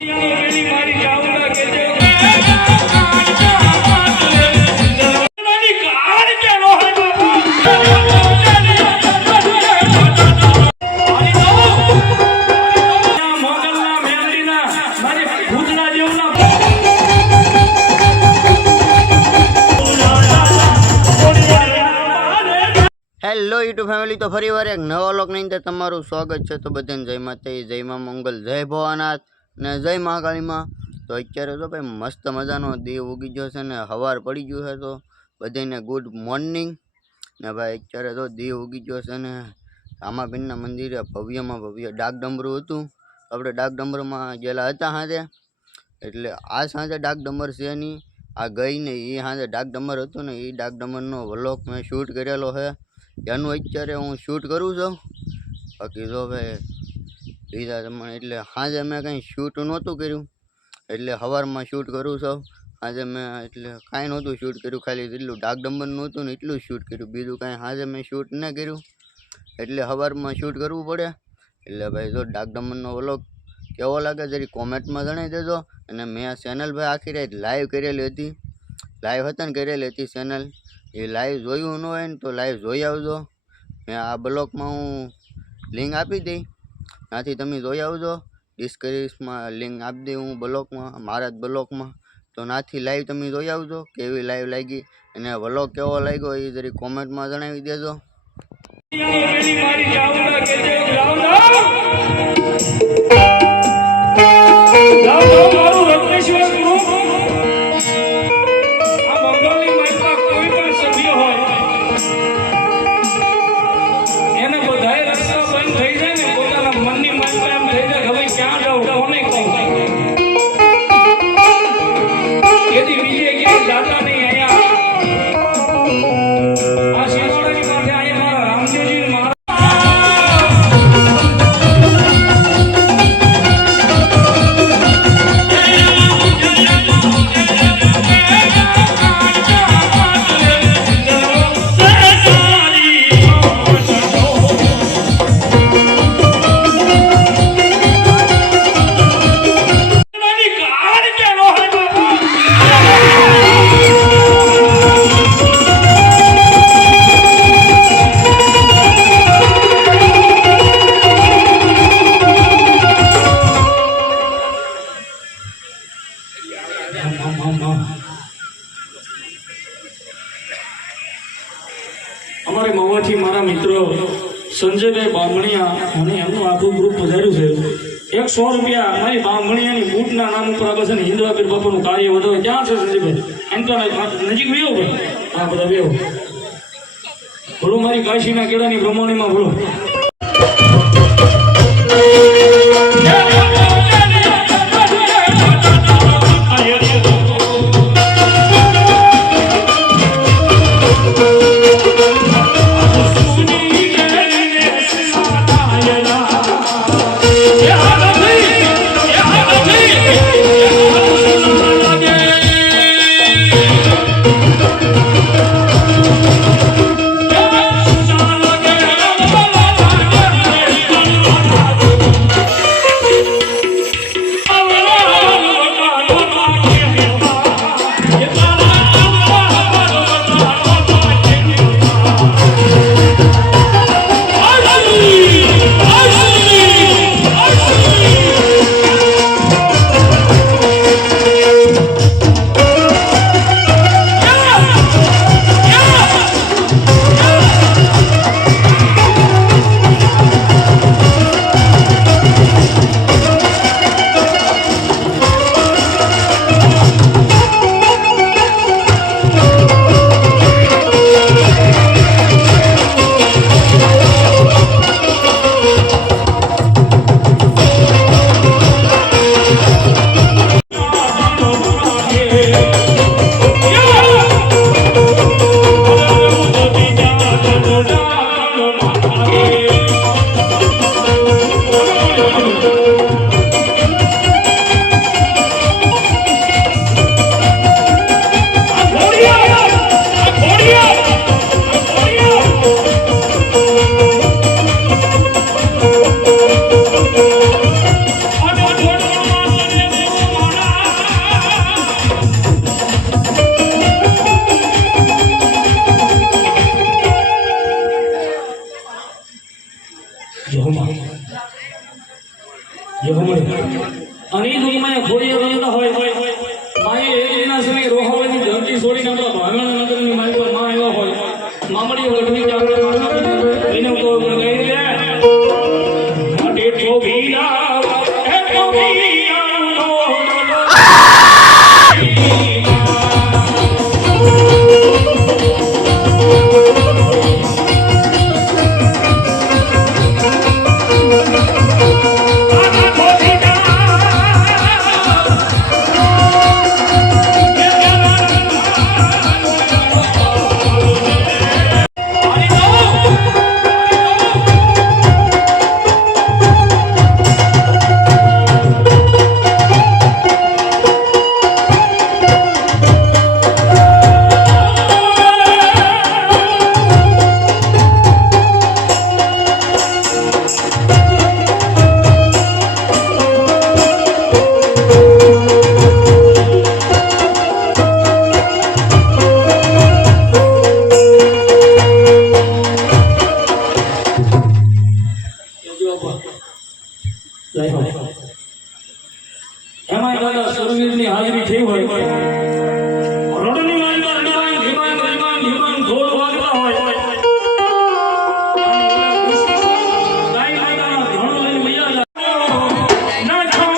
Hello YouTube family, તો ફરી વાર એક નવા વ્લોગની અંદર તમારું સ્વાગત છે। તો બધાને જય માતાજી, જય મા મંગલ, જય ભોળાનાથ ને જય મહાકાળીમાં। તો અત્યારે તો ભાઈ મસ્ત મજાનો દેવ ઉગી ગયો છે ને સવાર પડી ગયું છે। તો બધાને ગુડ મોર્નિંગ ને ભાઈ અત્યારે તો દેવ ઉગી ગયો છે ને રામાબેનના મંદિરે ભવ્યમાં ભવ્ય ડાક ડમરું હતું। આપણે ડાક ડમરમાં ગયેલા હતા સાંજે, એટલે આ સાંજે ડાક ડમર છે નહીં, આ ગઈ ને એ સાંજે ડાક ડમર હતું ને એ ડાક ડમરનો વ્લોગ મેં શૂટ કરેલો છે। એનું અત્યારે હું શૂટ કરું છું। બાકી જો ભાઈ બીજા તમને એટલે સાંજે મેં કંઈ શૂટ નહોતું કર્યું, એટલે સવારમાં શૂટ કરું છું। આજે મેં એટલે કાંઈ નહોતું શૂટ કર્યું, ખાલી જેટલું ડાક ડમરનું હતું ને એટલું જ શૂટ કર્યું, બીજું કાંઈ સાંજે મેં શૂટ ન કર્યું, એટલે સવારમાં શૂટ કરવું પડે। એટલે ભાઈ જો ડાક ડમરનો વ્લોગ કેવો લાગે જરી કોમેન્ટમાં જણાવી દેજો। અને મેં આ ચેનલ ભાઈ આખી રાત લાઈવ કરેલી હતી, લાઈવ હતા ને કરેલી હતી ચેનલ, એ લાઈવ જોયું ન હોય ને તો લાઈવ જોઈ આવજો। મેં આ બ્લોગમાં હું લિંક આપી દઈ, ત્યાંથી તમે જોઈ આવજો। ડિસ્ક્રિપ્શનમાં લિંક આપી દઈ હું બ્લોગમાં, મારા જ બ્લોગમાં, તો ત્યાંથી લાઈવ તમે જોઈ આવજો કેવી લાઈવ લાગી અને વ્લોગ કેવો લાગ્યો એ જરી કોમેન્ટમાં જણાવી દેજો। અમારે મવાથી મારા મિત્ર સંજયભાઈ બામણીયા અને એમનું આખું ગ્રુપ પધાર્યું છે। 100 રૂપિયા મારી બામણીયાની બૂટના નામ ઉપર આગળ છે ને હિન્દવાપીર બાપાનું કાર્ય વધારે ક્યાં છે સંજયભાઈ? એમ તો નજીક વ્યવ ભાઈ, હા બધા વ્યવ ભલો, મારી કાશીના કેળાની બ્રહ્મણીમાં ભલો। અને એ દુઃખમાં એ ખોડિયા રમતા હોય માએ એક એના સમય રોહાવાની ધરતી છોડીને આપણા ભાંગણા નગરની મારી પર માં આવ્યા હોય મામડી વડની ચાકડે એને તો ગઈ રે માટે ઠોગીલા હે ઠોગીલા એમાં દાદા સર્વની હાજરી થઈ હોય રોડની મારી ધીમાન ઢોલ વાગતા હોય ગાય માતાના ધણો લઈને મૈયા ના છો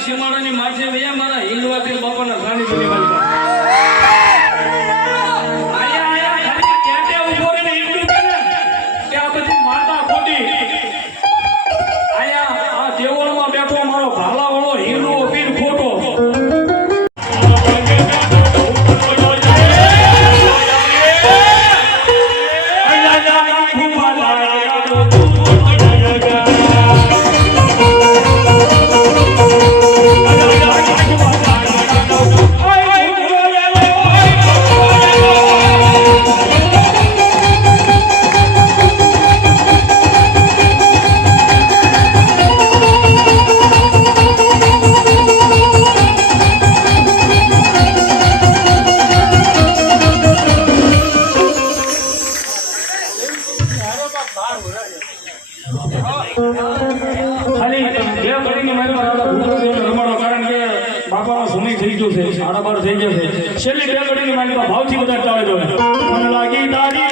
સીમાડાની માથે વયા મારા હિલવા પીર બાપાના સાનિધ્યની માલિકા આયા આયા ખાલી કેટે ઉભો રહીને હિંદુ કે ને કે આ બધી માતા ખોટી આયા આ દેવળમાં બેઠો મારો ભાલાવાળો હિંદુ પીર ખોટો ગયું છે 12:30 થઈ ગયા છે છેલ્લી બે ઘડીની મારી પાસે ભાવથી બધા ચાલે દો મને લાગી તારી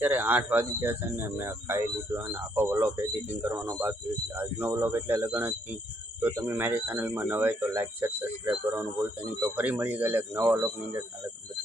અત્યારે 8 વાગી ગયા છે ને મેં ખાઈ લીધું અને આખો વ્લોગ એડિટિંગ કરવાનો બાકી એટલે આજનો વ્લોગ એટલે લગન જ નહીં. તો તમે મારી ચેનલમાં નવા હોય તો લાઈક શેર સબસ્ક્રાઈબ કરવાનું ભૂલતા નહીં. તો ફરી મળી ગયેલા એક નવા વ્લોગની અંદર.